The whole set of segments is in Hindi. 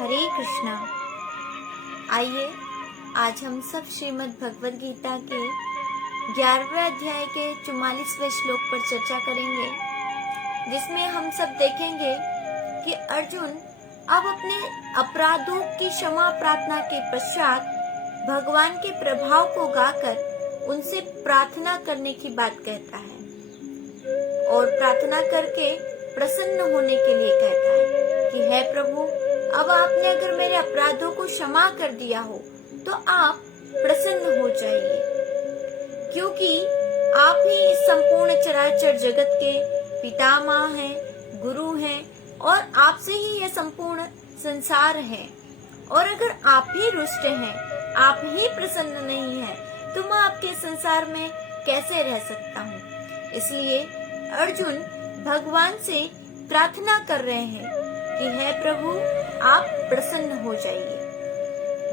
हरे कृष्णा। आइए आज हम सब श्रीमद् भगवद गीता के 11वें अध्याय के 44वें श्लोक पर चर्चा करेंगे, जिसमें हम सब देखेंगे कि अर्जुन अब अपने अपराधों की क्षमा प्रार्थना के पश्चात भगवान के प्रभाव को गाकर उनसे प्रार्थना करने की बात कहता है और प्रार्थना करके प्रसन्न होने के लिए कहता है कि हे प्रभु, अब आपने अगर मेरे अपराधों को क्षमा कर दिया हो तो आप प्रसन्न हो जाइए, क्योंकि आप ही इस संपूर्ण चराचर जगत के पितामह हैं, गुरु हैं और आपसे ही यह संपूर्ण संसार है। और अगर आप ही रुष्ट हैं, आप ही प्रसन्न नहीं हैं, तो मैं आपके संसार में कैसे रह सकता हूँ। इसलिए अर्जुन भगवान से प्रार्थना कर रहे हैं कि हे प्रभु, आप प्रसन्न हो जाइए।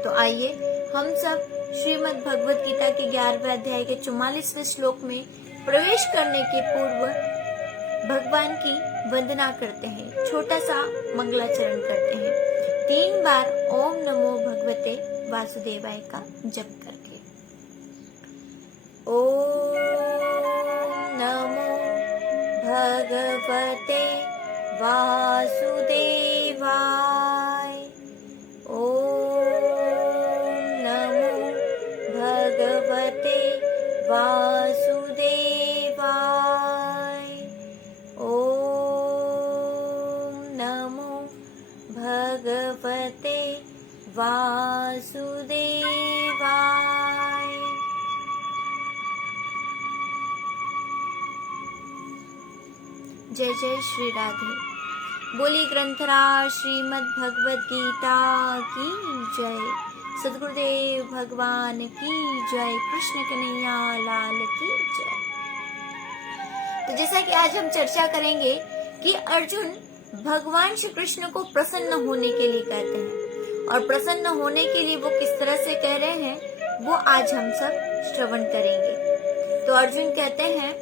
तो आइए हम सब श्रीमद् भगवद गीता के 11वें अध्याय के 44वें श्लोक में प्रवेश करने के पूर्व भगवान की वंदना करते हैं, छोटा सा मंगलाचरण करते हैं 3 बार ओम नमो भगवते वासुदेवाय का जप करके। ओम नमो भगवते वासुदेवाय। ओम नमो भगवते वासुदेवाय। ओम नमो भगवते वासुदेवाय। जय जय श्री राधे। बोली ग्रंथराज श्रीमद् भगवद गीता की जय। सद्गुरुदेव भगवान की जय। कृष्ण कन्हैया लाल की जय। तो जैसा कि आज हम चर्चा करेंगे कि अर्जुन भगवान श्री कृष्ण को प्रसन्न होने के लिए कहते हैं, और प्रसन्न होने के लिए वो किस तरह से कह रहे हैं वो आज हम सब श्रवण करेंगे। तो अर्जुन कहते हैं,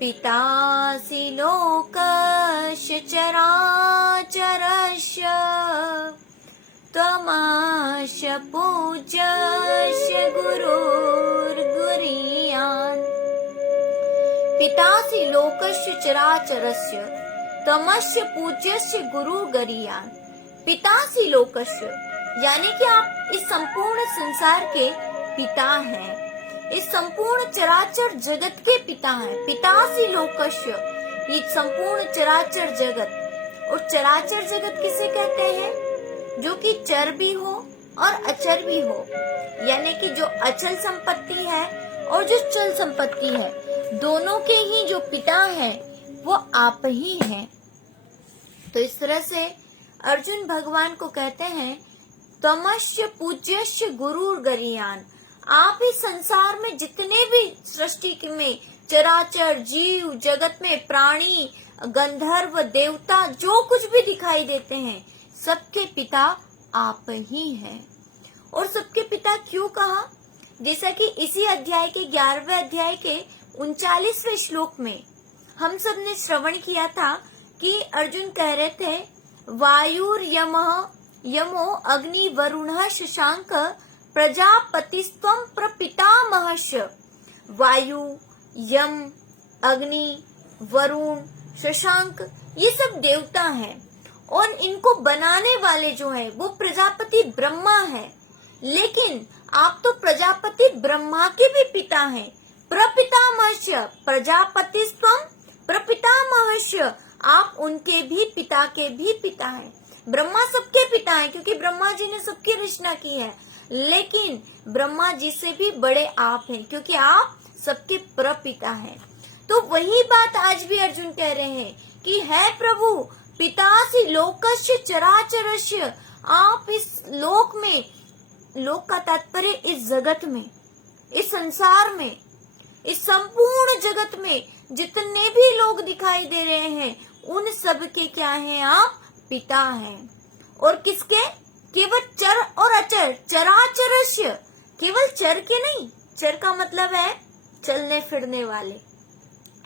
पितासि लोकस्य चराचरस्य त्वमस्य पूज्यस्य गुरुर्गुरीयान्। पितासि लोकस्य चराचरस्य त्वमस्य पूज्यस्य गुरुर्गरीयान्। पितासि लोकस्य यानी कि आप इस संपूर्ण संसार के पिता हैं, इस संपूर्ण चराचर जगत के पिता हैं। पितासि लोकस्य, ये संपूर्ण चराचर जगत। और चराचर जगत किसे कहते हैं? जो कि चर भी हो और अचर भी हो, यानी कि जो अचल संपत्ति है और जो चल संपत्ति है, दोनों के ही जो पिता हैं वो आप ही हैं। तो इस तरह से अर्जुन भगवान को कहते हैं, त्वमस्य पूज्यस्य गुरुर्गरीयान्। आप इस संसार में जितने भी सृष्टि में चराचर जीव जगत में प्राणी गंधर्व देवता जो कुछ भी दिखाई देते हैं, सबके पिता आप ही हैं। और सबके पिता क्यों कहा? जैसा कि इसी अध्याय के 11वें अध्याय के 39वें श्लोक में हम सब ने श्रवण किया था कि अर्जुन कह रहे थे, वायुर्यमः यमो अग्नि वरुणः शशांक प्रजापतिस्त्वं प्रपितामहस्य। वायु, यम, अग्नि, वरुण, शशांक ये सब देवता हैं, और इनको बनाने वाले जो है वो प्रजापति ब्रह्मा है। लेकिन आप तो प्रजापति ब्रह्मा के भी पिता हैं। प्रपितामहस्य प्रजापतिस्त्वं प्रपितामहस्य, आप उनके भी पिता के भी पिता हैं। ब्रह्मा सबके पिता हैं, क्योंकि ब्रह्मा जी ने सबकी रचना की है, लेकिन ब्रह्मा जी से भी बड़े आप हैं, क्योंकि आप सबके प्रपिता हैं। तो वही बात आज भी अर्जुन कह रहे हैं कि हे प्रभु, पितासि लोकस्य चराचरस्य। आप इस लोक में, लोक का तात्पर्य इस जगत में, इस संसार में, इस संपूर्ण जगत में जितने भी लोग दिखाई दे रहे हैं, उन सब के क्या हैं? आप पिता हैं। और किसके? केवल चर और अचर, चराचरस्य, केवल चर के नहीं। चर का मतलब है चलने फिरने वाले,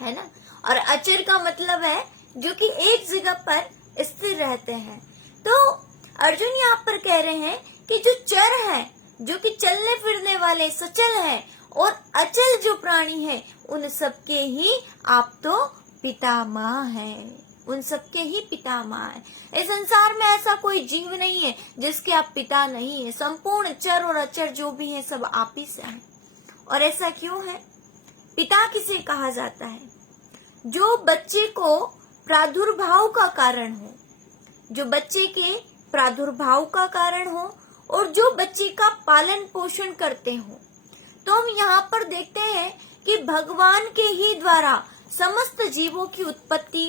है ना। और अचर का मतलब है जो कि एक जगह पर स्थिर रहते हैं। तो अर्जुन यहाँ पर कह रहे हैं कि जो चर है, जो कि चलने फिरने वाले सचल है, और अचल जो प्राणी है, उन सबके ही आप तो पितामह हैं, उन सबके ही पितामह है। इस संसार में ऐसा कोई जीव नहीं है जिसके आप पिता नहीं है। संपूर्ण चर और अचर जो भी है सब आप ही से हैं। और ऐसा क्यों है? पिता किसे कहा जाता है? जो बच्चे को प्रादुर्भाव का कारण हो, जो बच्चे के प्रादुर्भाव का कारण हो, और जो बच्चे का पालन पोषण करते हो। तो हम यहाँ पर देखते हैं कि भगवान के ही द्वारा समस्त जीवों की उत्पत्ति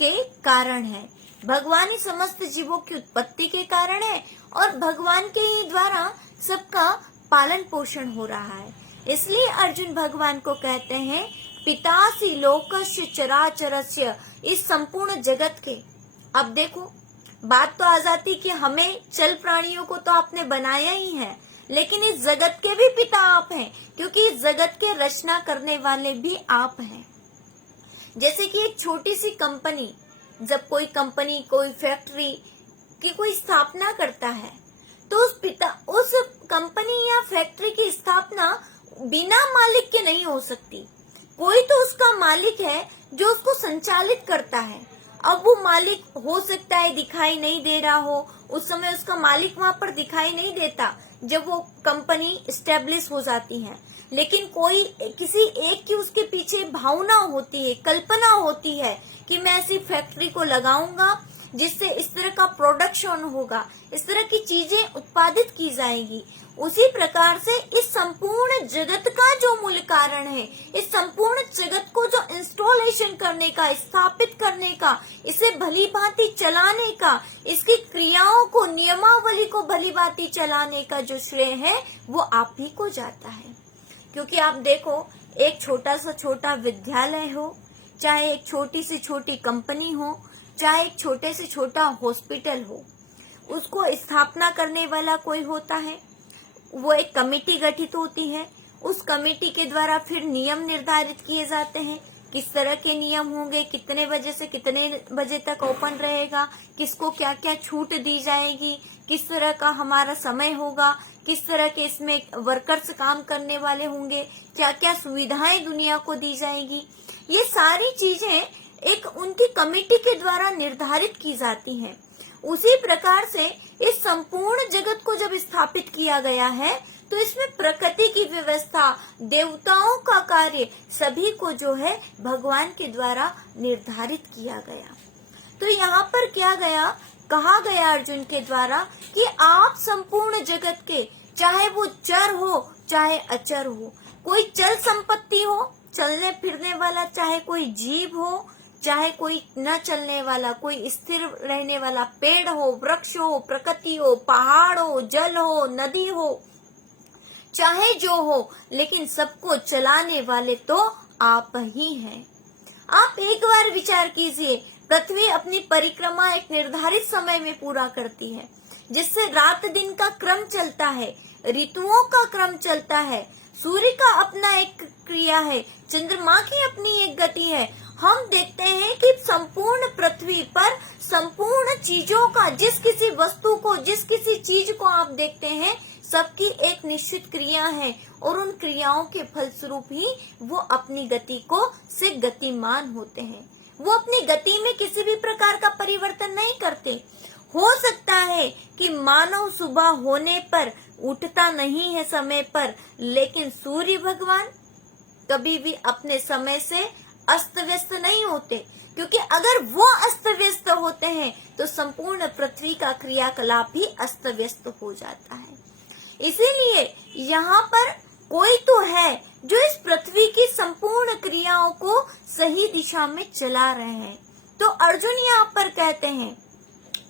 के कारण है। भगवान ही समस्त जीवों की उत्पत्ति के कारण है, और भगवान के ही द्वारा सबका पालन पोषण हो रहा है। इसलिए अर्जुन भगवान को कहते हैं पितासी लोकस्य चराचरस्य, इस संपूर्ण जगत के। अब देखो, बात तो आ जाती कि हमें चल प्राणियों को तो आपने बनाया ही है, लेकिन इस जगत के भी पिता आप हैं, क्योंकि इस जगत के रचना करने वाले भी आप हैं। जैसे कि एक छोटी सी कंपनी, जब कोई कंपनी, कोई फैक्ट्री की कोई स्थापना करता है, तो उस कंपनी या फैक्ट्री की स्थापना बिना मालिक के नहीं हो सकती। कोई तो उसका मालिक है जो उसको संचालित करता है। अब वो मालिक हो सकता है दिखाई नहीं दे रहा हो, उस समय उसका मालिक वहाँ पर दिखाई नहीं देता जब वो कंपनी एस्टेब्लिश हो जाती है, लेकिन कोई किसी एक की उसके पीछे भावना होती है, कल्पना होती है कि मैं ऐसी फैक्ट्री को लगाऊंगा जिससे इस तरह का प्रोडक्शन होगा, इस तरह की चीजें उत्पादित की जाएगी। उसी प्रकार से इस संपूर्ण जगत का जो मूल कारण है, इस संपूर्ण जगत को जो इंस्टॉलेशन करने का, स्थापित करने का, इसे भली भांति चलाने का, इसकी क्रियाओं को, नियमावली को भली भांति चलाने का जो श्रेय है वो आप ही को जाता है। क्योंकि आप देखो, एक छोटा सा छोटा विद्यालय हो, चाहे एक छोटी से छोटी कंपनी हो, चाहे एक छोटे से छोटा हॉस्पिटल हो, उसको स्थापना करने वाला कोई होता है। वो एक कमेटी गठित होती है, उस कमेटी के द्वारा फिर नियम निर्धारित किए जाते हैं, किस तरह के नियम होंगे, कितने बजे से कितने बजे तक ओपन रहेगा, किसको क्या क्या छूट दी जाएगी, किस तरह का हमारा समय होगा, किस तरह के इसमें वर्कर्स काम करने वाले होंगे, क्या क्या सुविधाएं दुनिया को दी जाएगी। ये सारी चीजें एक उनकी कमेटी के द्वारा निर्धारित की जाती हैं। उसी प्रकार से इस संपूर्ण जगत को जब स्थापित किया गया है, तो इसमें प्रकृति की व्यवस्था, देवताओं का कार्य, सभी को जो है भगवान के द्वारा निर्धारित किया गया। तो यहाँ पर क्या कहा गया अर्जुन के द्वारा कि आप संपूर्ण जगत के, चाहे वो चर हो चाहे अचर हो, कोई चल संपत्ति हो, चलने फिरने वाला, चाहे कोई जीव हो, चाहे कोई न चलने वाला, कोई स्थिर रहने वाला पेड़ हो, वृक्ष हो, प्रकृति हो, पहाड़ हो, जल हो, नदी हो, चाहे जो हो, लेकिन सबको चलाने वाले तो आप ही हैं। आप एक बार विचार कीजिए, पृथ्वी अपनी परिक्रमा एक निर्धारित समय में पूरा करती है, जिससे रात दिन का क्रम चलता है, ऋतुओं का क्रम चलता है, सूर्य का अपना एक क्रिया है, चंद्रमा की अपनी एक गति है। हम देखते हैं कि संपूर्ण पृथ्वी पर संपूर्ण चीजों का, जिस किसी वस्तु को, जिस किसी चीज को आप देखते हैं, सबकी एक निश्चित क्रिया है, और उन क्रियाओं के फलस्वरूप ही वो अपनी गति को से गतिमान होते हैं। वो अपनी गति में किसी भी प्रकार का परिवर्तन नहीं करते। हो सकता है कि मानव सुबह होने पर उठता नहीं है समय पर, लेकिन सूर्य भगवान कभी भी अपने समय से अस्त व्यस्त नहीं होते, क्योंकि अगर वो अस्त व्यस्त होते हैं तो संपूर्ण पृथ्वी का क्रियाकलाप भी अस्त व्यस्त हो जाता है। इसीलिए यहाँ पर कोई तो है जो इस पृथ्वी की संपूर्ण क्रियाओं को सही दिशा में चला रहे हैं। तो अर्जुन यहाँ पर कहते हैं,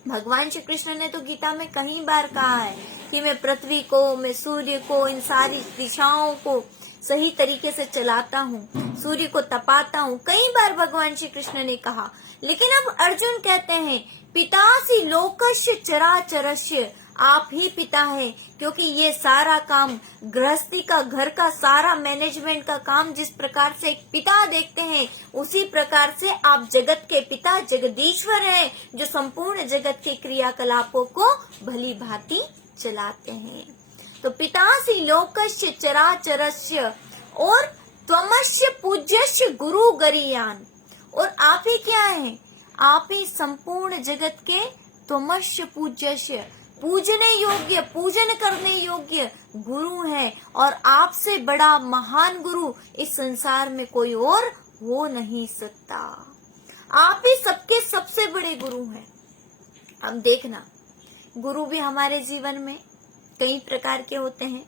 भगवान श्री कृष्ण ने तो गीता में कई बार कहा है कि मैं पृथ्वी को, मैं सूर्य को, इन सारी दिशाओं को सही तरीके से चलाता हूँ, सूर्य को तपाता हूँ, कई बार भगवान श्री कृष्ण ने कहा। लेकिन अब अर्जुन कहते हैं पितासी लोकस्य चराचरस्य, आप ही पिता है, क्योंकि ये सारा काम गृहस्थी का, घर का सारा मैनेजमेंट का काम जिस प्रकार से एक पिता देखते हैं, उसी प्रकार से आप जगत के पिता जगदीश्वर हैं, जो संपूर्ण जगत के क्रियाकलापों को भली भांति चलाते हैं। तो पितासी लोकस्य चराचरस्य और त्वमस्य पूज्यस्य गुरु गरियान, और आप ही क्या हैं? आप ही संपूर्ण जगत के त्वमस्य पूज्यस्य, पूजने योग्य, पूजन करने योग्य गुरु है, और आपसे बड़ा महान गुरु इस संसार में कोई और हो नहीं सकता। आप ही सबके सबसे बड़े गुरु हैं। अब देखना, गुरु भी हमारे जीवन में कई प्रकार के होते हैं,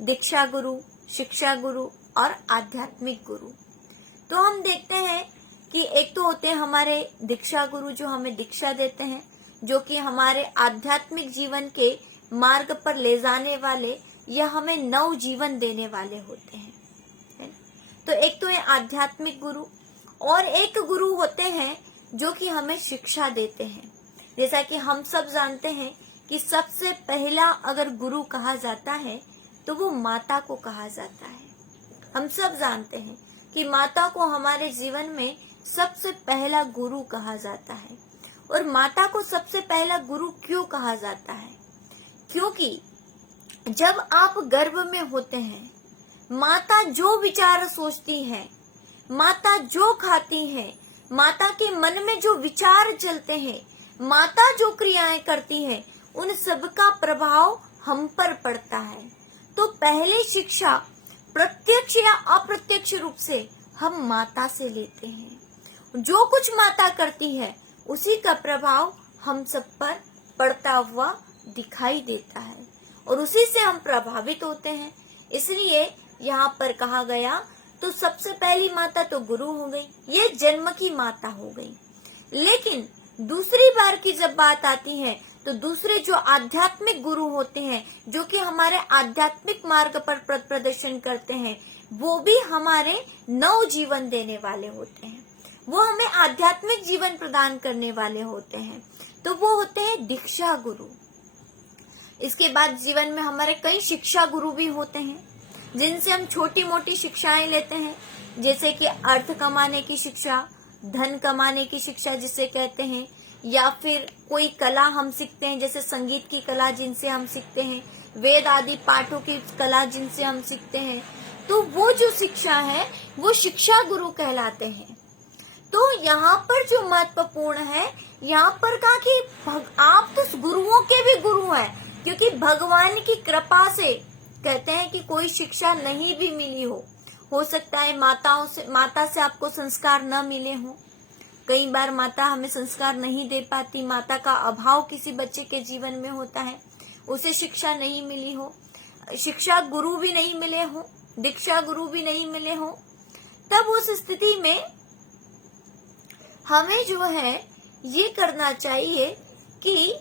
दीक्षा गुरु, शिक्षा गुरु और आध्यात्मिक गुरु। तो हम देखते हैं कि एक तो होते हैं हमारे दीक्षा गुरु, जो हमें दीक्षा देते हैं, जो कि हमारे आध्यात्मिक जीवन के मार्ग पर ले जाने वाले या हमें नव जीवन देने वाले होते हैं, है? तो एक तो है आध्यात्मिक गुरु, और एक गुरु होते हैं जो कि हमें शिक्षा देते हैं। जैसा कि हम सब जानते हैं कि सबसे पहला अगर गुरु कहा जाता है तो वो माता को कहा जाता है। हम सब जानते हैं कि माता को हमारे जीवन में सबसे पहला गुरु कहा जाता है। और माता को सबसे पहला गुरु क्यों कहा जाता है? क्योंकि जब आप गर्भ में होते हैं, माता जो विचार सोचती है, माता जो खाती है, माता के मन में जो विचार चलते हैं, माता जो क्रियाएं करती है, उन सब का प्रभाव हम पर पड़ता है। तो पहले शिक्षा प्रत्यक्ष या अप्रत्यक्ष रूप से हम माता से लेते हैं। जो कुछ माता करती है उसी का प्रभाव हम सब पर पड़ता हुआ दिखाई देता है, और उसी से हम प्रभावित होते हैं। इसलिए यहाँ पर कहा गया, तो सबसे पहली माता तो गुरु हो गई, ये जन्म की माता हो गई। लेकिन दूसरी बार की जब बात आती है तो दूसरे जो आध्यात्मिक गुरु होते हैं, जो कि हमारे आध्यात्मिक मार्ग पर प्रदर्शन करते हैं, वो भी हमारे नव जीवन देने वाले होते हैं, वो हमें आध्यात्मिक जीवन प्रदान करने वाले होते हैं। तो वो होते हैं दीक्षा गुरु। इसके बाद जीवन में हमारे कई शिक्षा गुरु भी होते हैं, जिनसे हम छोटी मोटी शिक्षाएं लेते हैं, जैसे कि अर्थ कमाने की शिक्षा, धन कमाने की शिक्षा जिसे कहते हैं, या फिर कोई कला हम सीखते हैं, जैसे संगीत की कला जिनसे हम सीखते हैं, वेद आदि पाठों की कला जिनसे हम सीखते हैं। तो वो जो शिक्षा है वो शिक्षा गुरु कहलाते हैं। तो यहाँ पर जो महत्वपूर्ण है, यहाँ पर कहा कि आप तो गुरुओं के भी गुरु हैं, क्योंकि भगवान की कृपा से कहते हैं कि कोई शिक्षा नहीं भी मिली हो सकता है माता से आपको संस्कार न मिले हो। कई बार माता हमें संस्कार नहीं दे पाती, माता का अभाव किसी बच्चे के जीवन में होता है, उसे शिक्षा नहीं मिली हो, शिक्षा गुरु भी नहीं मिले हो, दीक्षा गुरु भी नहीं मिले हो। तब उस स्थिति में हमें जो है ये करना चाहिए कि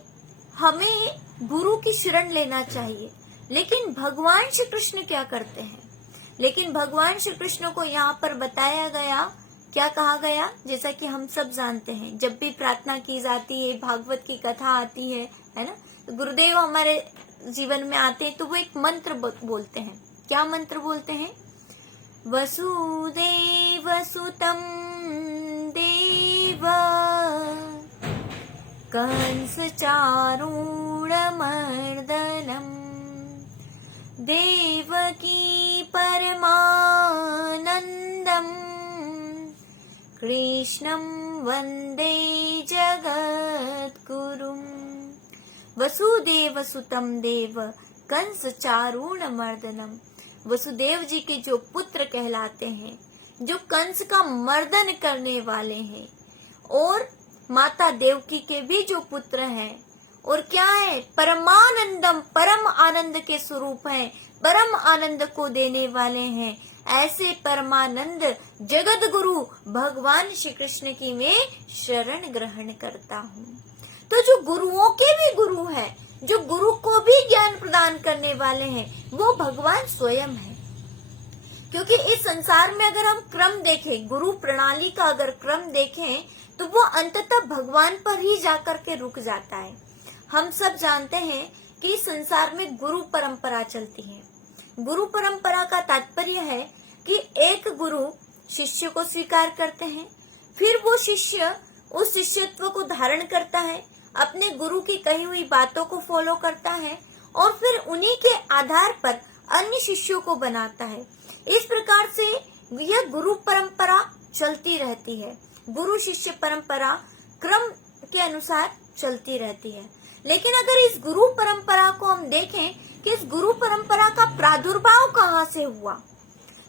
हमें गुरु की शरण लेना चाहिए। लेकिन भगवान श्री कृष्ण क्या करते हैं? लेकिन भगवान श्री कृष्ण को यहाँ पर बताया गया, क्या कहा गया? जैसा कि हम सब जानते हैं, जब भी प्रार्थना की जाती है, भागवत की कथा आती है ना, तो गुरुदेव हमारे जीवन में आते हैं तो वो एक मंत्र बोलते हैं। क्या मंत्र बोलते हैं? वसुदेव सुतं देव कंस चारूणमर्दनम् देवकी परमानंदम् कृष्णं वंदे जगद्गुरुम्। वसुदेव सुतं देव कंस चारूणमर्दनम्। वसुदेव जी के जो पुत्र कहलाते हैं, जो कंस का मर्दन करने वाले हैं, और माता देवकी के भी जो पुत्र हैं, और क्या है? परमानंदम, परम आनंद के स्वरूप हैं, परम आनंद को देने वाले हैं। ऐसे परमानंद जगत गुरु भगवान श्री कृष्ण की मैं शरण ग्रहण करता हूँ। तो जो गुरुओं के भी गुरु हैं, जो गुरु को भी ज्ञान प्रदान करने वाले हैं, वो भगवान स्वयं है। क्योंकि इस संसार में अगर हम क्रम देखें, गुरु प्रणाली का अगर क्रम देखें, तो वो अंततः भगवान पर ही जाकर के रुक जाता है। हम सब जानते हैं कि संसार में गुरु परंपरा चलती है। गुरु परंपरा का तात्पर्य है कि एक गुरु शिष्य को स्वीकार करते हैं, फिर वो शिष्य उस शिष्यत्व को धारण करता है, अपने गुरु की कही हुई बातों को फॉलो करता है और फिर उन्हीं के आधार पर अन्य शिष्यों को बनाता है। इस प्रकार से यह गुरु परंपरा चलती रहती है। गुरु शिष्य परंपरा क्रम के अनुसार चलती रहती है। लेकिन अगर इस गुरु परंपरा को हम देखें कि इस गुरु परंपरा का प्रादुर्भाव कहाँ से हुआ,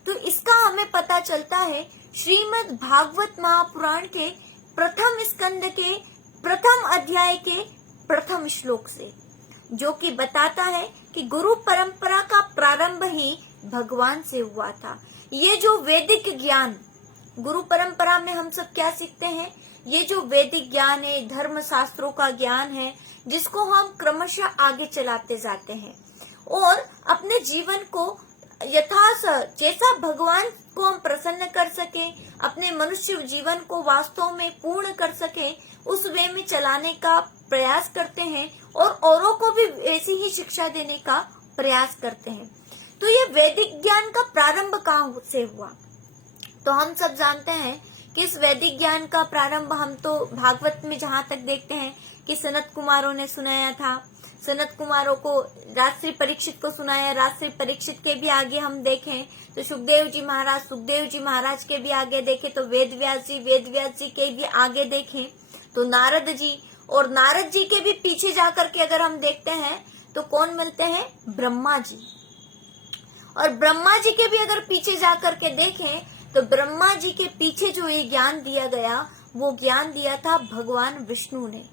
तो इसका हमें पता चलता है श्रीमद् भागवत महापुराण के प्रथम स्कंद के प्रथम अध्याय के प्रथम श्लोक से, जो कि बताता है कि गुरु परंपरा का प्रारंभ ही भगवान से हुआ था। ये जो वैदिक ज्ञान, गुरु परंपरा में हम सब क्या सीखते हैं, ये जो वैदिक ज्ञान है, धर्म शास्त्रों का ज्ञान है, जिसको हम क्रमशः आगे चलाते जाते हैं और अपने जीवन को जैसा भगवान को हम प्रसन्न कर सके, अपने मनुष्य जीवन को वास्तव में पूर्ण कर सके, उस वे में चलाने का प्रयास करते हैं और औरों को भी ऐसी ही शिक्षा देने का प्रयास करते हैं। तो ये वैदिक ज्ञान का प्रारंभ कहाँ से हुआ, तो हम सब जानते हैं कि इस वैदिक ज्ञान का प्रारंभ हम तो भागवत में जहाँ तक देखते हैं कि सनत कुमारों ने सुनाया था। सनत कुमारों को राजश्री परीक्षित को सुनाया। राजश्री परीक्षित के भी आगे हम देखें तो सुखदेव जी महाराज के भी आगे देखें तो वेद व्यास जी के भी आगे देखें तो नारद जी, और नारद जी के भी पीछे जाकर के अगर हम देखते हैं तो कौन मिलते हैं, ब्रह्मा जी। और ब्रह्मा जी के भी अगर पीछे जाकर के देखें तो ब्रह्मा जी के पीछे जो ये ज्ञान दिया गया, वो ज्ञान दिया था भगवान विष्णु ने।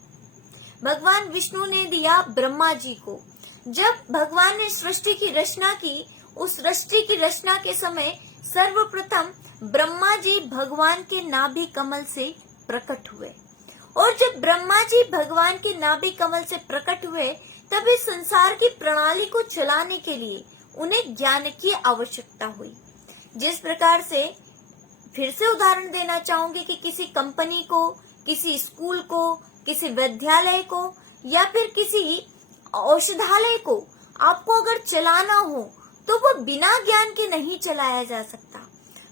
भगवान विष्णु ने दिया ब्रह्मा जी को। जब भगवान ने सृष्टि की रचना की, उस सृष्टि की रचना के समय सर्वप्रथम ब्रह्मा जी भगवान के नाभि कमल से प्रकट हुए। और जब ब्रह्मा जी भगवान के नाभि कमल से प्रकट हुए, तब इस संसार की प्रणाली को चलाने के लिए उन्हें ज्ञान की आवश्यकता हुई। जिस प्रकार से, फिर से उदाहरण देना चाहूंगी कि किसी कंपनी को, किसी स्कूल को, किसी विद्यालय को या फिर किसी औषधालय को आपको अगर चलाना हो तो वो बिना ज्ञान के नहीं चलाया जा सकता,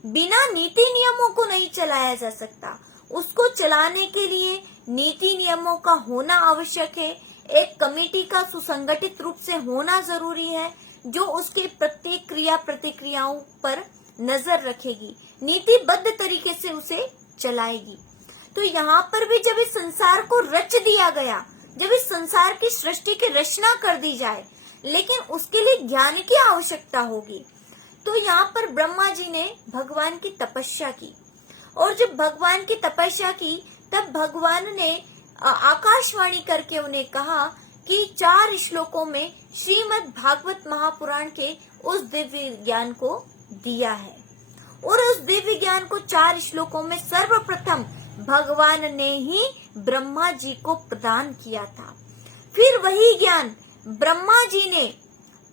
बिना नीति नियमों को नहीं चलाया जा सकता। उसको चलाने के लिए नीति नियमों का होना आवश्यक है। एक कमेटी का सुसंगठित रूप से होना जरूरी है, जो उसके प्रत्येक क्रिया प्रतिक्रियाओं पर नजर रखेगी, नीतिबद्ध तरीके से उसे चलाएगी। तो यहाँ पर भी जब इस संसार को रच दिया गया, जब इस संसार की सृष्टि की रचना कर दी जाए, लेकिन उसके लिए ज्ञान की आवश्यकता होगी। तो यहाँ पर ब्रह्मा जी ने भगवान की तपस्या की, और जब भगवान की तपस्या की तब भगवान ने आकाशवाणी करके उन्हें कहा कि 4 श्लोकों में श्रीमद् भागवत महापुराण के उस दिव्य ज्ञान को दिया है। और उस दिव्य ज्ञान को 4 श्लोकों में सर्वप्रथम भगवान ने ही ब्रह्मा जी को प्रदान किया था। फिर वही ज्ञान ब्रह्मा जी ने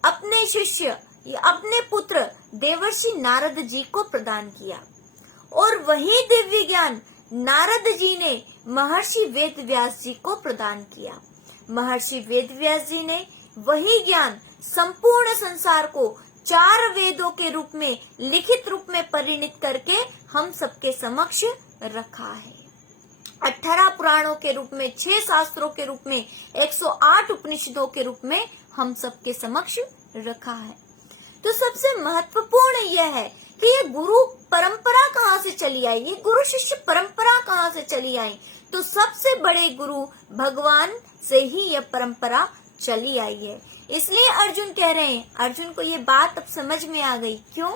अपने शिष्य, अपने पुत्र देवर्षि नारद जी को प्रदान किया, और वही दिव्य ज्ञान नारद जी ने महर्षि वेद व्यास जी को प्रदान किया। महर्षि वेद व्यास जी ने वही ज्ञान संपूर्ण संसार को 4 वेदों के रूप में, लिखित रूप में परिणित करके हम सबके समक्ष रखा है। 18 पुराणों के रूप में, 6 शास्त्रों के रूप में, 108 उपनिषदों के रूप में हम सबके समक्ष रखा है। तो सबसे महत्वपूर्ण यह है कि ये गुरु परंपरा कहाँ से चली आई, ये गुरु शिष्य परंपरा कहाँ से चली आई। तो सबसे बड़े गुरु भगवान से ही यह परंपरा चली आई है। इसलिए अर्जुन कह रहे हैं, अर्जुन को ये बात अब समझ में आ गई। क्यों?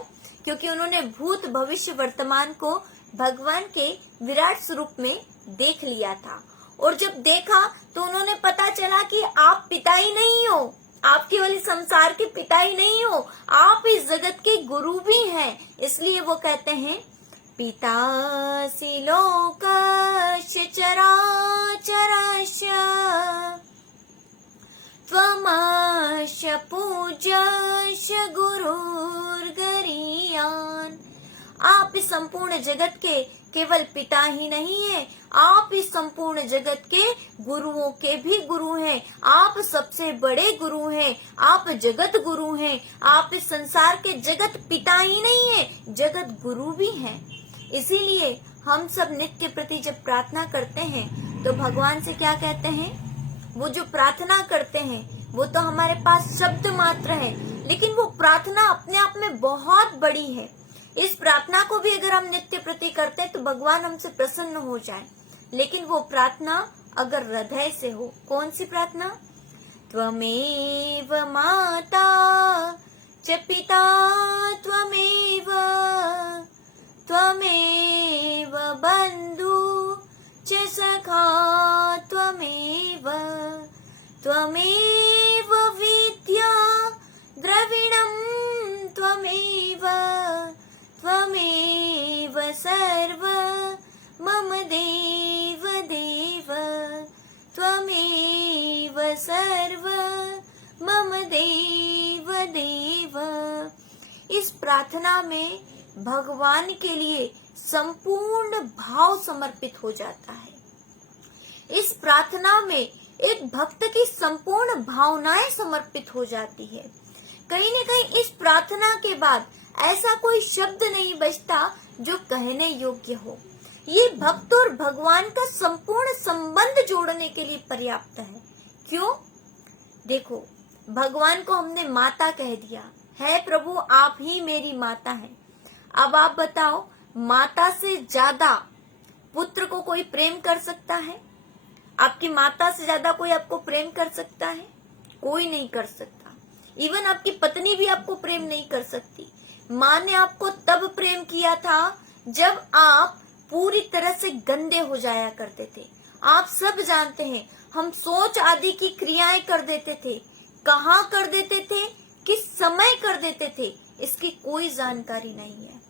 क्योंकि उन्होंने भूत भविष्य वर्तमान को भगवान के विराट स्वरूप में देख लिया था, और जब देखा तो उन्होंने पता चला कि आप पिता ही नहीं हो, आप केवल इस संसार के पिता ही नहीं हो, आप इस जगत के गुरु भी हैं। इसलिए वो कहते हैं, पितासि लोकस्य चराचरस्य त्वमस्य पूज्यस्य गुरुर्गरीयान्। आप इस संपूर्ण जगत के केवल पिता ही नहीं है, आप इस संपूर्ण जगत के गुरुओं के भी गुरु हैं। आप सबसे बड़े गुरु हैं, आप जगत गुरु हैं। आप इस संसार के जगत पिता ही नहीं है, जगत गुरु भी हैं। इसीलिए हम सब नित्य प्रति जब प्रार्थना करते हैं तो भगवान से क्या कहते हैं? वो जो प्रार्थना करते हैं वो तो हमारे पास शब्द मात्र है, लेकिन वो प्रार्थना अपने आप में बहुत बड़ी है। इस प्रार्थना को भी अगर हम नित्य प्रति करते हैं तो भगवान हमसे प्रसन्न हो जाए। लेकिन वो प्रार्थना अगर हृदय से हो, कौन सी प्रार्थना? त्वमेव माता च पिता त्वमेव, त्वमेव बंधु च सखा त्वमेव, त्वमेव विद्या द्रविणं त्वमेव, त्वमेव सर्व मम देव देव, त्वमेव सर्व मम देव देव। इस प्रार्थना में भगवान के लिए संपूर्ण भाव समर्पित हो जाता है। इस प्रार्थना में एक भक्त की संपूर्ण भावनाएं समर्पित हो जाती है। कहीं न कहीं इस प्रार्थना के बाद ऐसा कोई शब्द नहीं बचता जो कहने योग्य हो। ये भक्त और भगवान का संपूर्ण संबंध जोड़ने के लिए पर्याप्त है। क्यों? देखो, भगवान को हमने माता कह दिया है, प्रभु आप ही मेरी माता हैं। अब आप बताओ, माता से ज्यादा पुत्र को कोई प्रेम कर सकता है? आपकी माता से ज्यादा कोई आपको प्रेम कर सकता है? कोई नहीं कर सकता। इवन आपकी पत्नी भी आपको प्रेम नहीं कर सकती। माँ ने आपको तब प्रेम किया था जब आप पूरी तरह से गंदे हो जाया करते थे। आप सब जानते हैं, हम सोच आदि की क्रियाएं कर देते थे। कहाँ कर देते थे, किस समय कर देते थे, इसकी कोई जानकारी नहीं है।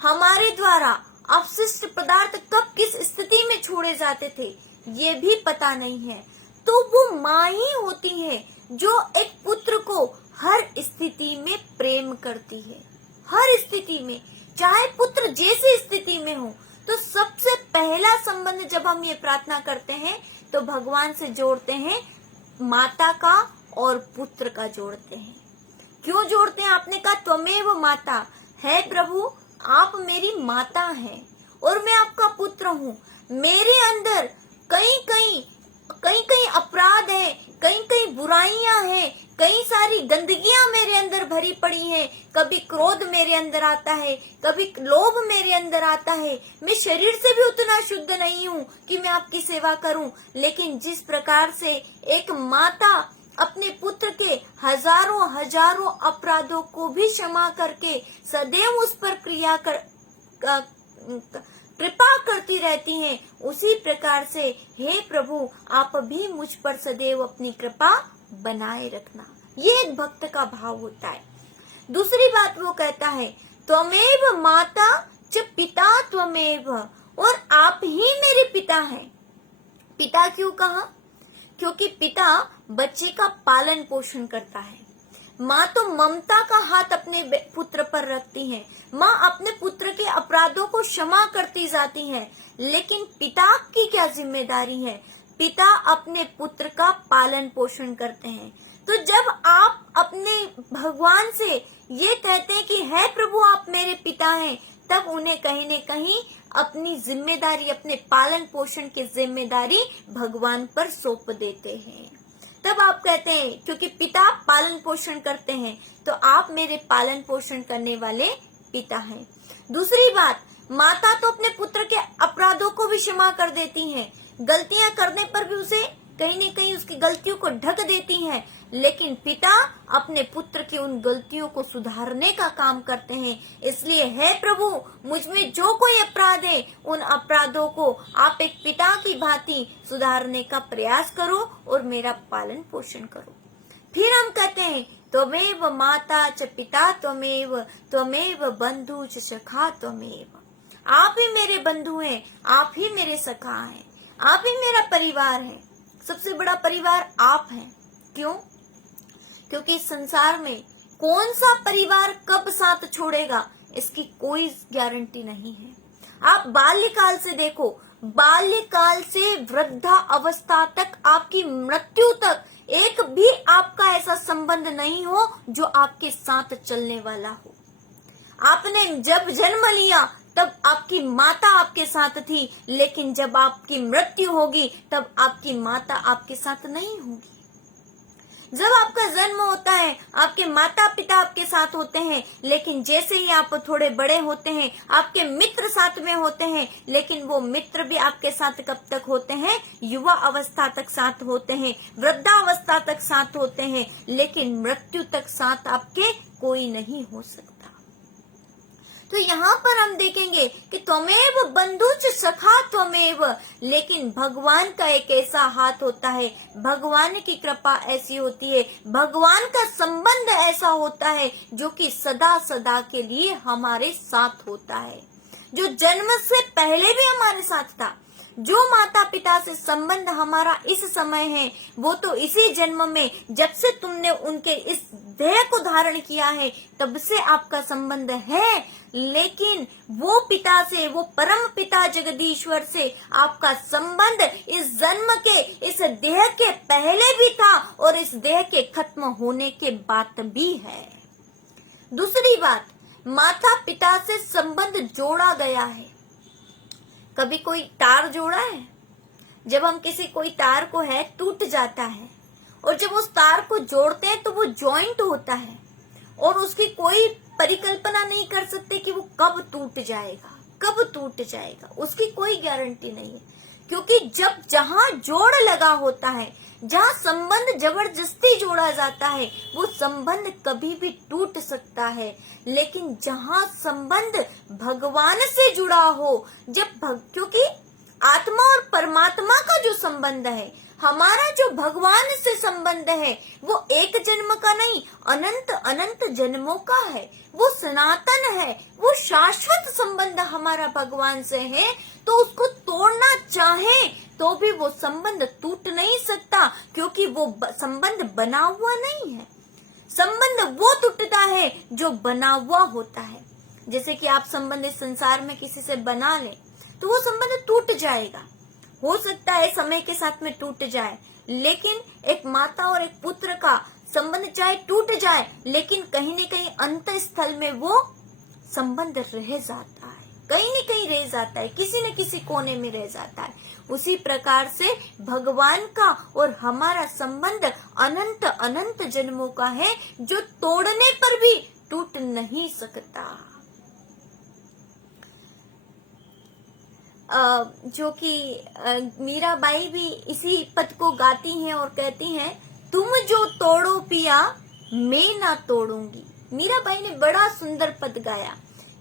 हमारे द्वारा अपशिष्ट पदार्थ कब किस स्थिति में छोड़े जाते थे ये भी पता नहीं है। तो वो माँ ही होती है जो एक पुत्र को हर स्थिति में प्रेम करती है। हर स्थिति में, चाहे पुत्र जैसी स्थिति में हो। तो सबसे पहला संबंध जब हम ये प्रार्थना करते हैं तो भगवान से जोड़ते हैं, माता का और पुत्र का जोड़ते हैं। क्यों जोड़ते हैं? आपने कहा त्वमेव माता है, प्रभु आप मेरी माता हैं और मैं आपका पुत्र हूँ। मेरे अंदर कहीं कहीं अपराध है, कहीं कहीं बुराइयां हैं, कई सारी गंदगियां मेरे अंदर भरी पड़ी हैं। कभी क्रोध मेरे अंदर आता है, कभी लोभ मेरे अंदर आता है। मैं शरीर से भी उतना शुद्ध नहीं हूँ कि मैं आपकी सेवा करूँ। लेकिन जिस प्रकार से एक माता अपने पुत्र के हजारों हजारों अपराधों को भी क्षमा करके सदैव उस पर कृपा करती रहती हैं, उसी प्रकार से हे प्रभु आप भी मुझ पर सदैव अपनी कृपा बनाए रखना। ये एक भक्त का भाव होता है। दूसरी बात वो कहता है त्वमेव माता च पिता त्वमेव, और आप ही मेरे पिता हैं। पिता क्यों कहा? क्योंकि पिता बच्चे का पालन पोषण करता है। माँ तो ममता का हाथ अपने पुत्र पर रखती है। माँ अपने पुत्र के अपराधों को क्षमा करती जाती है। लेकिन पिता की क्या जिम्मेदारी है? पिता अपने पुत्र का पालन पोषण करते हैं। तो जब आप अपने भगवान से ये कहते हैं कि है प्रभु आप मेरे पिता हैं, तब उन्हें कहीं न कहीं अपनी जिम्मेदारी, अपने पालन पोषण की जिम्मेदारी भगवान पर सौंप देते हैं। तब आप कहते हैं क्योंकि पिता पालन पोषण करते हैं तो आप मेरे पालन पोषण करने वाले पिता हैं। दूसरी बात, माता तो अपने पुत्र के अपराधों को भी क्षमा कर देती हैं। गलतियां करने पर भी उसे कहीं न कहीं उसकी गलतियों को ढक देती हैं। लेकिन पिता अपने पुत्र की उन गलतियों को सुधारने का काम करते हैं। इसलिए हे प्रभु मुझ में जो कोई अपराध है उन अपराधों को आप एक पिता की भांति सुधारने का प्रयास करो और मेरा पालन पोषण करो। फिर हम कहते हैं त्वमेव माता च पिता त्वमेव, त्वमेव बंधु च सखा त्वमेव। आप ही मेरे बंधु हैं, आप ही मेरे सखा हैं, आप ही मेरा परिवार है। सबसे बड़ा परिवार आप हैं। क्यों? क्योंकि इस संसार में कौन सा परिवार कब साथ छोड़ेगा इसकी कोई गारंटी नहीं है। आप बाल्यकाल से देखो, बाल्यकाल से वृद्धा अवस्था तक, आपकी मृत्यु तक एक भी आपका ऐसा संबंध नहीं हो जो आपके साथ चलने वाला हो। आपने जब जन्म लिया तब आपकी माता आपके साथ थी, लेकिन जब आपकी मृत्यु होगी तब आपकी माता आपके साथ नहीं होगी। जब आपका जन्म होता है आपके माता पिता आपके साथ होते हैं, लेकिन जैसे ही आप थोड़े बड़े होते हैं आपके मित्र साथ में होते हैं, लेकिन वो मित्र भी आपके साथ कब तक होते हैं? युवा अवस्था तक साथ होते हैं, वृद्धावस्था तक साथ होते हैं, लेकिन मृत्यु तक साथ आपके कोई नहीं हो सकता। तो यहाँ पर हम देखेंगे कि त्वमेव बंधुश्च सखा त्वमेव, लेकिन भगवान का एक ऐसा हाथ होता है, भगवान की कृपा ऐसी होती है, भगवान का संबंध ऐसा होता है जो कि सदा सदा के लिए हमारे साथ होता है, जो जन्म से पहले भी हमारे साथ था। जो माता पिता से संबंध हमारा इस समय है वो तो इसी जन्म में, जब से तुमने उनके इस देह को धारण किया है तब से आपका संबंध है, लेकिन वो पिता से, वो परम पिता जगदीश्वर से आपका संबंध इस जन्म के, इस देह के पहले भी था और इस देह के खत्म होने के बाद भी है। दूसरी बात, माता पिता से संबंध जोड़ा गया है। कभी कोई तार जोड़ा है? जब हम किसी कोई तार को है टूट जाता है, और जब उस तार को जोड़ते हैं तो वो जॉइंट होता है और उसकी कोई परिकल्पना नहीं कर सकते कि वो कब टूट जाएगा, कब टूट जाएगा, उसकी कोई गारंटी नहीं है। क्योंकि जब जहां जोड़ लगा होता है, जहां संबंध जबरदस्ती जोड़ा जाता है, वो संबंध कभी भी टूट सकता है। लेकिन जहां संबंध भगवान से जुड़ा हो, क्योंकि आत्मा और परमात्मा का जो संबंध है, हमारा जो भगवान से संबंध है वो एक जन्म का नहीं, अनंत अनंत जन्मों का है, वो सनातन है, वो शाश्वत संबंध हमारा भगवान से है। तो उसको तोड़ना चाहे तो भी वो संबंध टूट नहीं सकता, क्योंकि वो संबंध बना हुआ नहीं है। संबंध वो टूटता है जो बना हुआ होता है। जैसे कि आप संबंध इस संसार में किसी से बना लें तो वो संबंध टूट जाएगा, हो सकता है समय के साथ में टूट जाए, लेकिन एक माता और एक पुत्र का संबंध चाहे टूट जाए, लेकिन कहीं न कहीं अंत स्थल में वो संबंध रह जाता है, कहीं न कहीं रह जाता है, किसी न किसी कोने में रह जाता है। उसी प्रकार से भगवान का और हमारा संबंध अनंत अनंत जन्मों का है, जो तोड़ने पर भी टूट नहीं सकता। जो कि मीराबाई भी इसी पद को गाती हैं और कहती हैं, तुम जो तोड़ो पिया मैं ना तोड़ूंगी। मीराबाई ने बड़ा सुंदर पद गाया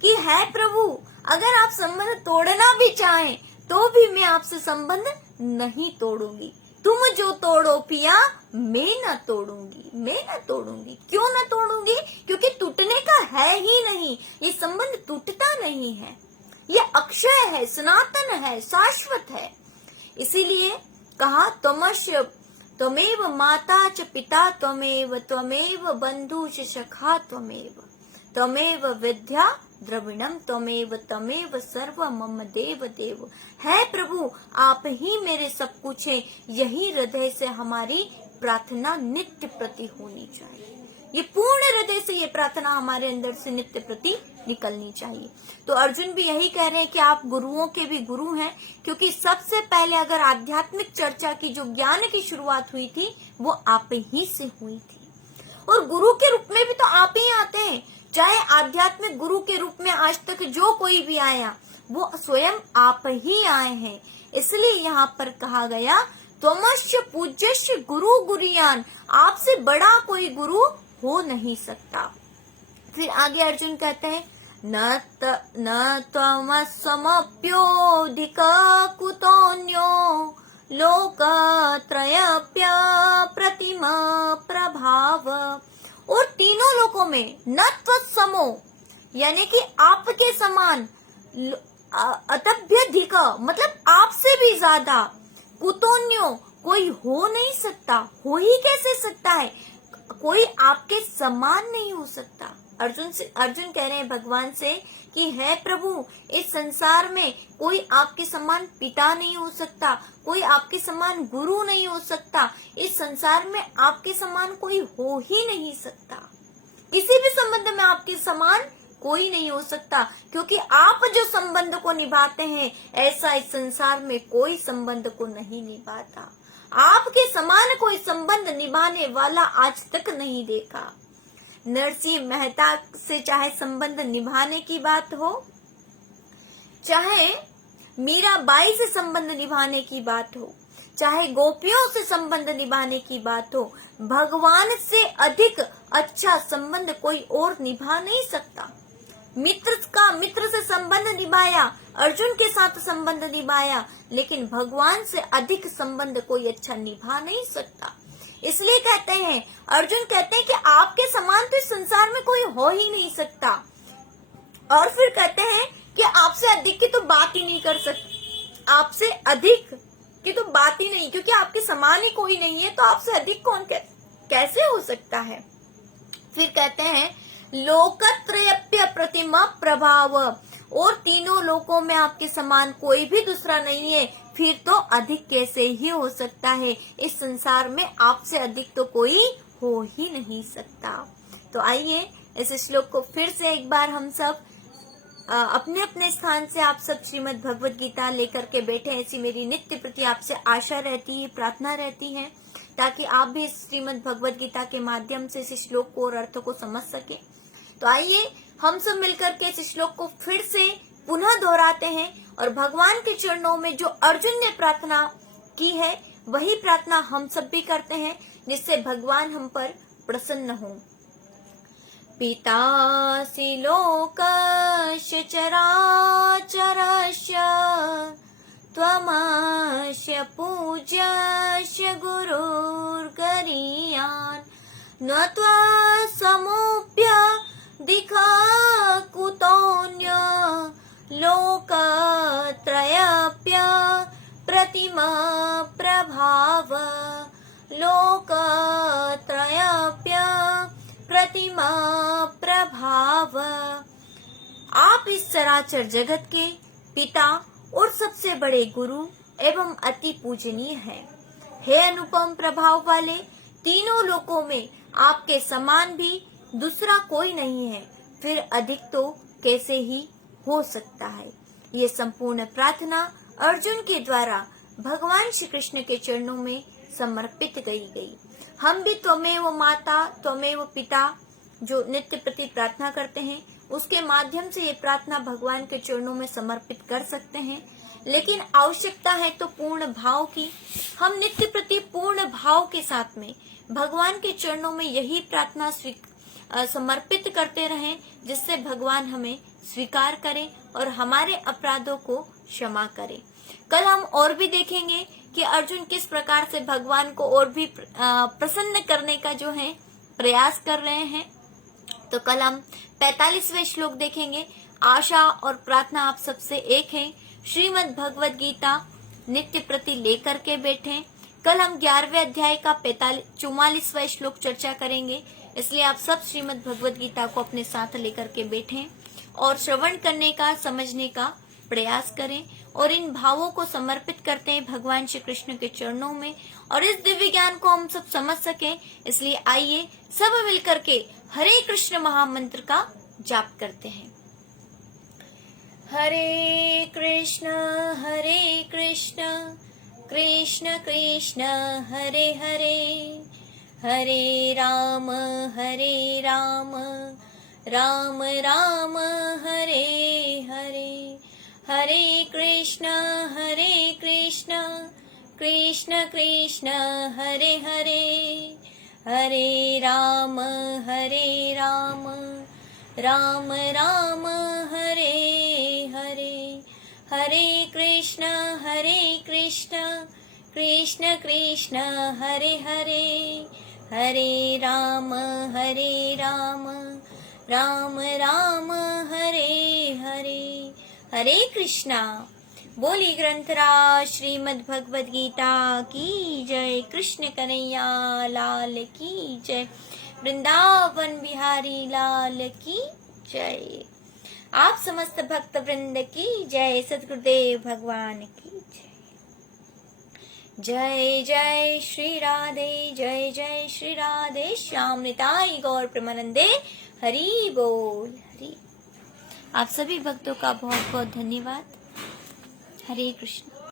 कि है प्रभु, अगर आप संबंध तोड़ना भी चाहें तो भी मैं आपसे संबंध नहीं तोड़ूंगी। तुम जो तोड़ो पिया मैं ना तोड़ूंगी, मैं ना तोड़ूंगी। क्यों ना तोड़ूंगी? क्योंकि टूटने का है ही नहीं, ये संबंध टूटता नहीं है, ये अक्षय है, सनातन है, शाश्वत है। इसीलिए कहा त्वमस्य त्वमेव माता च पिता त्वमेव, त्वमेव बंधु च सखा त्वमेव, त्वमेव विद्या द्रविणम त्वमेव, त्वमेव सर्व मम देव देव। है प्रभु, आप ही मेरे सब कुछ हैं, यही हृदय से हमारी प्रार्थना नित्य प्रति होनी चाहिए। ये पूर्ण हृदय से ये प्रार्थना हमारे अंदर से नित्य प्रति निकलनी चाहिए। तो अर्जुन भी यही कह रहे हैं कि आप गुरुओं के भी गुरु हैं, क्योंकि सबसे पहले अगर आध्यात्मिक चर्चा की जो ज्ञान की शुरुआत हुई थी वो आप ही से हुई थी, और गुरु के रूप में भी तो आप ही आते हैं। चाहे आध्यात्मिक गुरु के रूप में आज तक जो कोई भी आया वो स्वयं आप ही आए हैं। इसलिए यहाँ पर कहा गया त्वमस्य पूज्यस्य गुरु गुरियान, आपसे बड़ा कोई गुरु हो नहीं सकता। फिर आगे अर्जुन कहते हैं न त्वमस्मप्योऽधिक कुतोऽन्यो लोकत्रयप्य प्रतिमा प्रभाव। और तीनों लोकों में न त्वत्समो, यानी कि आपके समान, अतभ्यधिक मतलब आपसे भी ज्यादा, कुतोन्यो कोई हो नहीं सकता। हो ही कैसे सकता है? कोई आपके समान नहीं हो सकता। अर्जुन कह रहे हैं भगवान से कि है प्रभु, इस संसार में कोई आपके समान पिता नहीं हो सकता, कोई आपके समान गुरु नहीं हो सकता, इस संसार में आपके समान कोई हो ही नहीं सकता, किसी भी संबंध में आपके समान कोई नहीं हो सकता, क्योंकि आप जो संबंध को निभाते हैं ऐसा इस संसार में कोई संबंध को नहीं निभाता। आपके समान कोई संबंध निभाने वाला आज तक नहीं देखा। नरसिंह मेहता से चाहे संबंध निभाने की बात हो, चाहे मीराबाई से संबंध निभाने की बात हो, चाहे गोपियों से संबंध निभाने की बात हो, भगवान से अधिक अच्छा संबंध कोई और निभा नहीं सकता। मित्र से संबंध निभाया, अर्जुन के साथ संबंध निभाया, लेकिन भगवान से अधिक संबंध कोई अच्छा निभा नहीं सकता। इसलिए कहते हैं, अर्जुन कहते हैं कि आपके समान तो इस संसार में कोई हो ही नहीं सकता। और फिर कहते हैं कि आपसे अधिक की तो बात ही नहीं कर सकते, आपसे अधिक की तो बात ही नहीं, क्योंकि आपके समान ही कोई नहीं है, तो आपसे अधिक कौन कैसे हो सकता है। फिर कहते हैं लोकत्रयप्य प्रतिमा प्रभाव, और तीनों लोकों में आपके समान कोई भी दूसरा नहीं है, फिर तो अधिक कैसे ही हो सकता है, इस संसार में आपसे अधिक तो कोई हो ही नहीं सकता। तो आइए इस श्लोक को फिर से एक बार हम सब अपने अपने स्थान से आप सब श्रीमद् भगवद गीता लेकर के बैठे, ऐसी मेरी नित्य प्रति आपसे आशा रहती है, प्रार्थना रहती है, ताकि आप भी इस श्रीमद् भगवद गीता के माध्यम से इस श्लोक को और अर्थ को समझ सके। तो आइए हम सब मिलकर के इस श्लोक को फिर से पुनः दोहराते हैं और भगवान के चरणों में जो अर्जुन ने प्रार्थना की है वही प्रार्थना हम सब भी करते हैं, जिससे भगवान हम पर प्रसन्न हो। पितासि लोकस्य चराचरस्य त्वमस्य पूज्यस्य गुरुर्गरीयान् न त्वसमोऽप्य दिखा कुतोऽन्य लोकत्रयप्य प्रतिमा प्रभाव, लोकत्रयप्य प्रतिमा प्रभाव। आप इस चराचर जगत के पिता और सबसे बड़े गुरु एवं अति पूजनीय हैं। हे अनुपम प्रभाव वाले, तीनों लोकों में आपके समान भी दूसरा कोई नहीं है, फिर अधिक तो कैसे ही हो सकता है। ये संपूर्ण प्रार्थना अर्जुन के द्वारा भगवान श्री कृष्ण के चरणों में समर्पित की गई। हम भी त्वमेव माता त्वमेव पिता जो नित्य प्रति प्रार्थना करते हैं, उसके माध्यम से ये प्रार्थना भगवान के चरणों में समर्पित कर सकते हैं। लेकिन आवश्यकता है तो पूर्ण भाव की। हम नित्य प्रति पूर्ण भाव के साथ में भगवान के चरणों में यही प्रार्थना समर्पित करते रहें, जिससे भगवान हमें स्वीकार करें और हमारे अपराधों को क्षमा करें। कल हम और भी देखेंगे कि अर्जुन किस प्रकार से भगवान को और भी प्रसन्न करने का जो है प्रयास कर रहे हैं। तो कल हम 45वें श्लोक देखेंगे। आशा और प्रार्थना आप सबसे एक है। श्रीमद् भगवद गीता नित्य प्रति लेकर के बैठे। कल हम 11वें अध्याय का 44वां श्लोक चर्चा करेंगे, इसलिए आप सब श्रीमद् भगवद गीता को अपने साथ लेकर के बैठें और श्रवण करने का, समझने का प्रयास करें और इन भावों को समर्पित करते हैं भगवान श्री कृष्ण के चरणों में, और इस दिव्य ज्ञान को हम सब समझ सकें। इसलिए आइए सब मिलकर के हरे कृष्ण महामंत्र का जाप करते हैं। हरे कृष्ण कृष्ण कृष्ण हरे हरे, हरे राम राम राम हरे हरे, हरे कृष्ण कृष्ण कृष्ण हरे हरे, हरे राम राम राम हरे हरे, हरे कृष्ण कृष्ण कृष्ण हरे हरे, हरे राम राम राम हरे हरे। हरे कृष्णा। बोली ग्रंथराज श्रीमद् भगवद गीता की जय। कृष्ण कन्हैया लाल की जय। वृंदावन बिहारी लाल की जय। आप समस्त भक्त वृंद की जय। सद्गुरुदेव भगवान की जय। जय जय श्री राधे, जय जय श्री राधे श्याम निताई गौर प्रेमानंदे, हरि बोल हरि। आप सभी भक्तों का बहुत बहुत धन्यवाद। हरे कृष्ण।